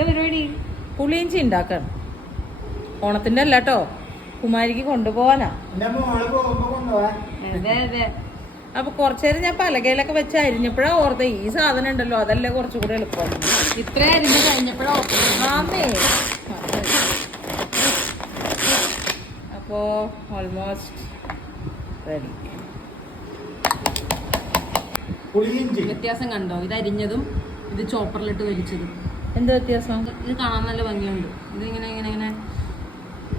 എന്താ പരിപാടി? പുളിയിഞ്ചി ഉണ്ടാക്കണം ഓണത്തിന്റെ അല്ല കേട്ടോ കുമാരിക്ക് കൊണ്ടുപോവാനാ. അതെ അതെ. അപ്പൊ കുറച്ചേരം ഞാൻ പലകയിലൊക്കെ വെച്ച് അരിഞ്ഞപ്പോഴാ ഓർത്തെ ഈ സാധനം ഉണ്ടല്ലോ അതല്ലേ കുറച്ചുകൂടെ എളുപ്പം. ഇത്ര അരിഞ്ഞ് കഴിഞ്ഞപ്പോഴാ ആമേ. അപ്പോ ഓൾമോസ്റ്റ് റെഡി വ്യത്യാസം കണ്ടോ? ഇത് അരിഞ്ഞതും ഇത് ചോപ്പറിലിട്ട് വലിച്ചതും എന്ത് വ്യത്യാസം? ഇത് കാണാൻ നല്ല ഭംഗിയുണ്ട്. ഇത് ഇങ്ങനെ ഇങ്ങനെ ഇങ്ങനെ.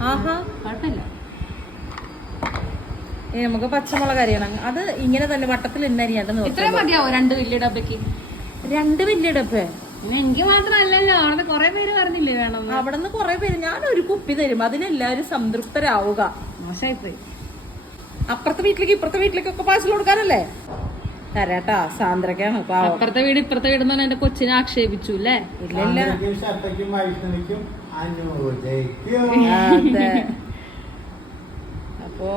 ആഹാ. കുഴപ്പമില്ല. നമുക്ക് പച്ചമുളക് അരിയണം. അത് ഇങ്ങനെ തന്നെ വട്ടത്തിൽ ഇന്ന് ഇത്രയും മതിയാവോ രണ്ട് വലിയ ഡബയ്ക്ക് രണ്ട് വലിയ ഡബ്ബ? എനിക്ക് മാത്രമല്ലല്ലോ. അവിടെ കുറെ പേര് പറഞ്ഞില്ലേ വേണം അവിടെ നിന്ന് കുറെ പേര്. ഞാൻ ഒരു കുപ്പി തരും. അതിനെല്ലാവരും സംതൃപ്തരാവുക. മോശമായിപ്പോയി. അപ്പുറത്തെ വീട്ടിലേക്ക് ഇപ്പുറത്തെ വീട്ടിലേക്കൊക്കെ പാഴ്സൽ കൊടുക്കാനല്ലേ? തരാട്ടാ സാന്ദ്രക്കാണ് അപ്പുറത്തെ വീട് ഇപ്പുറത്തെ വീട് എന്ന് പറഞ്ഞാൽ എന്റെ കൊച്ചിനെ ആക്ഷേപിച്ചു അല്ലേ? ഇല്ല ഇല്ല ആന്ധ്രയ്ക്കും ശർത്തയ്ക്കും വൈഷ്ണവിക്കും അപ്പോ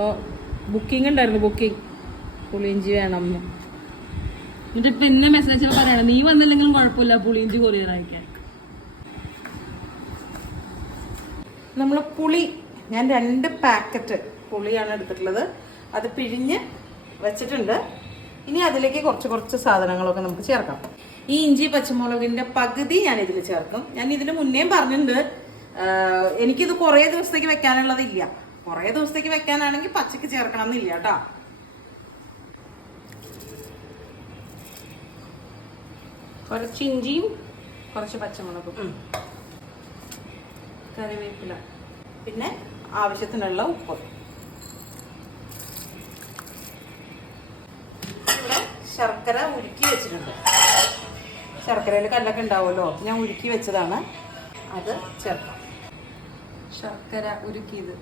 ബുക്കിംഗ് ഉണ്ടായിരുന്നു ബുക്കിംഗ്. പുളിയിഞ്ചി വേണം. എന്ന്. എന്നിട്ട് ഇപ്പൊ എന്നെ മെസ്സേജ് പറയണം നീ വന്നില്ലെങ്കിലും കുഴപ്പമില്ല പുളിയിഞ്ചി കൊറിയർ അയക്കാൻ നമ്മൾ പുളി ഞാൻ രണ്ട് പാക്കറ്റ് പുളിയാണ് എടുത്തിട്ടുള്ളത്. അത് പിഴിഞ്ഞ് വെച്ചിട്ടുണ്ട്. ഇനി അതിലേക്ക് കുറച്ച് കുറച്ച് സാധനങ്ങളൊക്കെ നമുക്ക് ചേർക്കാം. ഈ ഇഞ്ചി പച്ചമുളകിന്റെ പകുതി ഞാൻ ഇതിൽ ചേർക്കും. ഞാൻ ഇതിന് മുന്നേയും പറഞ്ഞിട്ടുണ്ട്. എനിക്കിത് കുറേ ദിവസത്തേക്ക് വെക്കാനുള്ളതില്ല. കുറേ ദിവസത്തേക്ക് വെക്കാനാണെങ്കിൽ പച്ചക്ക് ചേർക്കണം എന്നില്ല കേട്ടോ. കുറച്ച് ഇഞ്ചിയും കുറച്ച് പച്ചമുളകും. കറിവേപ്പില. പിന്നെ ആവശ്യത്തിനുള്ള ഉപ്പ് ഇവിടെ ശർക്കര ഉരുക്കി വെച്ചിട്ടുണ്ട്. ശർക്കരയിൽ കല്ലൊക്കെ ഉണ്ടാവുമല്ലോ ഞാൻ ഉരുക്കി വെച്ചതാണ്. അത് ചേർക്കാം. ശർക്കര ഉരുക്കിയത്.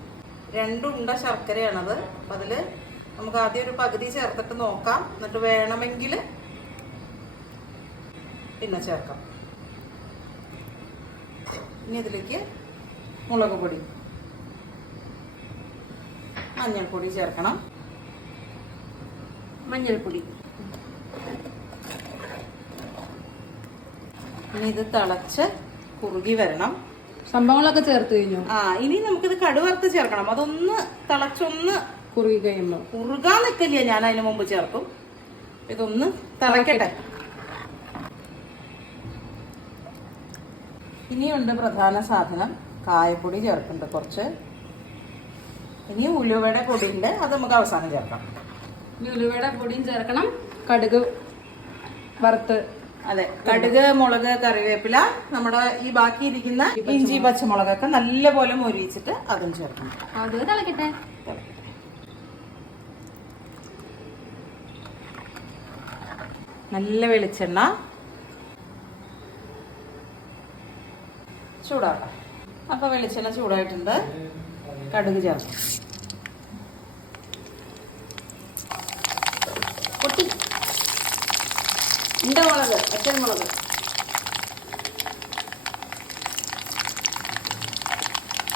രണ്ടുണ്ട ശർക്കരയാണത്. അപ്പം അതിൽ നമുക്ക് ആദ്യം ഒരു പകുതി ചേർത്തിട്ട് നോക്കാം. എന്നിട്ട് വേണമെങ്കിൽ പിന്നെ ചേർക്കാം. ഇനി ഇതിലേക്ക് മുളക് പൊടി മഞ്ഞൾപ്പൊടി ചേർക്കണം. മഞ്ഞൾപ്പൊടി. ഇനി ഇത് തിളച്ച് കുറുകി വരണം. സംഭവങ്ങളൊക്കെ ചേർത്ത് കഴിഞ്ഞു? ആ ഇനി നമുക്കിത് കടുവറുത്ത് ചേർക്കണം. അതൊന്ന് തിളച്ചൊന്ന് കുറുകി കഴിയുമ്പോൾ കുറുകാൻ നിൽക്കില്ല ഞാൻ അതിന് മുമ്പ് ചേർക്കും. ഇതൊന്ന് തിളക്കട്ടെ. ഇനിയുണ്ട് പ്രധാന സാധനം. കായപ്പൊടി ചേർക്കുന്നുണ്ട് കുറച്ച്. ഇനി ഉലുവയുടെ പൊടിയുണ്ട്. അത് നമുക്ക് അവസാനം ചേർക്കാം. ഇനി ഉലുവയുടെ പൊടിയും ചേർക്കണം. കടുക് വറുത്ത് അതെ കടുക് മുളക് കറിവേപ്പില നമ്മുടെ ഈ ബാക്കി ഇരിക്കുന്ന ഇഞ്ചി പച്ചമുളകൊക്കെ നല്ലപോലെ മൊരിയിച്ചിട്ട് അതും ചേർക്കണം. അത് തിളക്കട്ടെ. നല്ല വെളിച്ചെണ്ണ. ചൂടാക്കാം അപ്പൊ വെളിച്ചെണ്ണ ചൂടായിട്ടുണ്ട്. കടുക് ചേർക്കും. പൊട്ടി. ഉണ്ട മുളക് ഒറ്റൽ മുളക്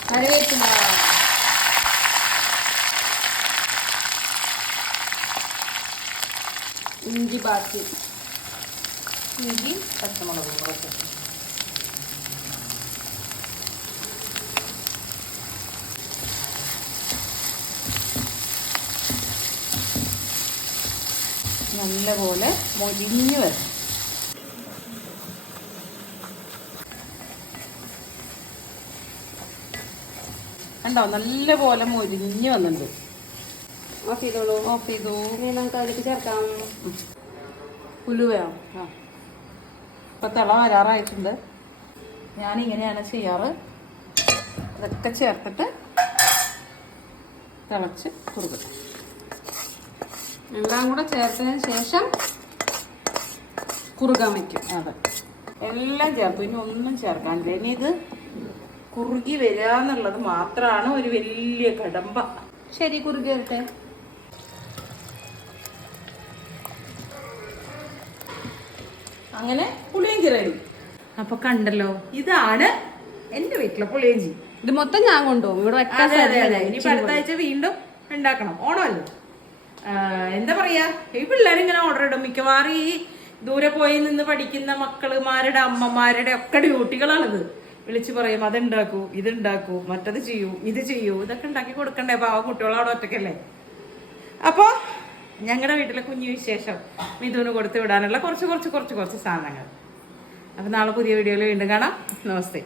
കറിവേപ്പില ഇഞ്ചി ബാക്കി ഇഞ്ചി പച്ചമുളകും കുറച്ച് നല്ലപോലെ മൊരിഞ്ഞ് വരണം. കണ്ടോ? നല്ലപോലെ മൊരിഞ്ഞ് വന്നിട്ടുണ്ട്. ഓഫ് ചെയ്തോളൂ. ഓഫ് ചെയ്തു? ഇനി നമുക്ക് അതിലേക്ക് ചേർക്കാം. ഉലുവയോ? ആ. ഇപ്പൊ തിള വരാറായിട്ടുണ്ട്. ഞാൻ ഇങ്ങനെയാണ് ചെയ്യാറ്. അതൊക്കെ ചേർത്തിട്ട് തിളച്ച് കുറുകട്ടെ. എല്ലാം കൂടെ ചേർത്തതിന് ശേഷം കുറുകാൻ വയ്ക്കും. അതെ. എല്ലാം ചേർത്തു. ഇനി ഒന്നും ചേർക്കാനില്ല. ഇനി ഇത് കുറുകി വരിക എന്നുള്ളത് മാത്രമാണ് ഒരു വലിയ കടമ്പ. ശരി കുറുകി വരട്ടെ. അങ്ങനെ പുളിയഞ്ചി റെഡി. അപ്പൊ കണ്ടല്ലോ. ഇതാണ് എന്റെ വീട്ടിലെ പുളിയഞ്ചി. ഇത് മൊത്തം ഞാൻ കൊണ്ടുപോകും. ഇവിടെ. ഇനി അടുത്ത ആഴ്ച വീണ്ടും ഉണ്ടാക്കണം. ഓണമല്ലോ? എന്താ പറയാ? ഈ പിള്ളേർ ഇങ്ങനെ ഓർഡർ ഇടും. മിക്കവാറും ഈ ദൂരെ പോയി നിന്ന് പഠിക്കുന്ന മക്കളുമാരുടെ അമ്മമാരുടെ ഒക്കെ ഡ്യൂട്ടികളാണിത്. വിളിച്ചു പറയും അതുണ്ടാക്കൂ ഇതുണ്ടാക്കൂ മറ്റത് ചെയ്യൂ ഇത് ചെയ്യൂ ഇതൊക്കെ ഉണ്ടാക്കി കൊടുക്കണ്ടേ? പാവ കുട്ടികൾ അവിടെ ഒറ്റയ്ക്കല്ലേ? അപ്പോ ഞങ്ങളുടെ വീട്ടിലെ കുഞ്ഞു വിശേഷം. മിഥുവിന് കൊടുത്തു വിടാനുള്ള കുറച്ച് കുറച്ച് കുറച്ച് കുറച്ച് സാധനങ്ങൾ. അപ്പൊ നാളെ പുതിയ വീഡിയോയിൽ വീണ്ടും കാണാം. നമസ്തേ.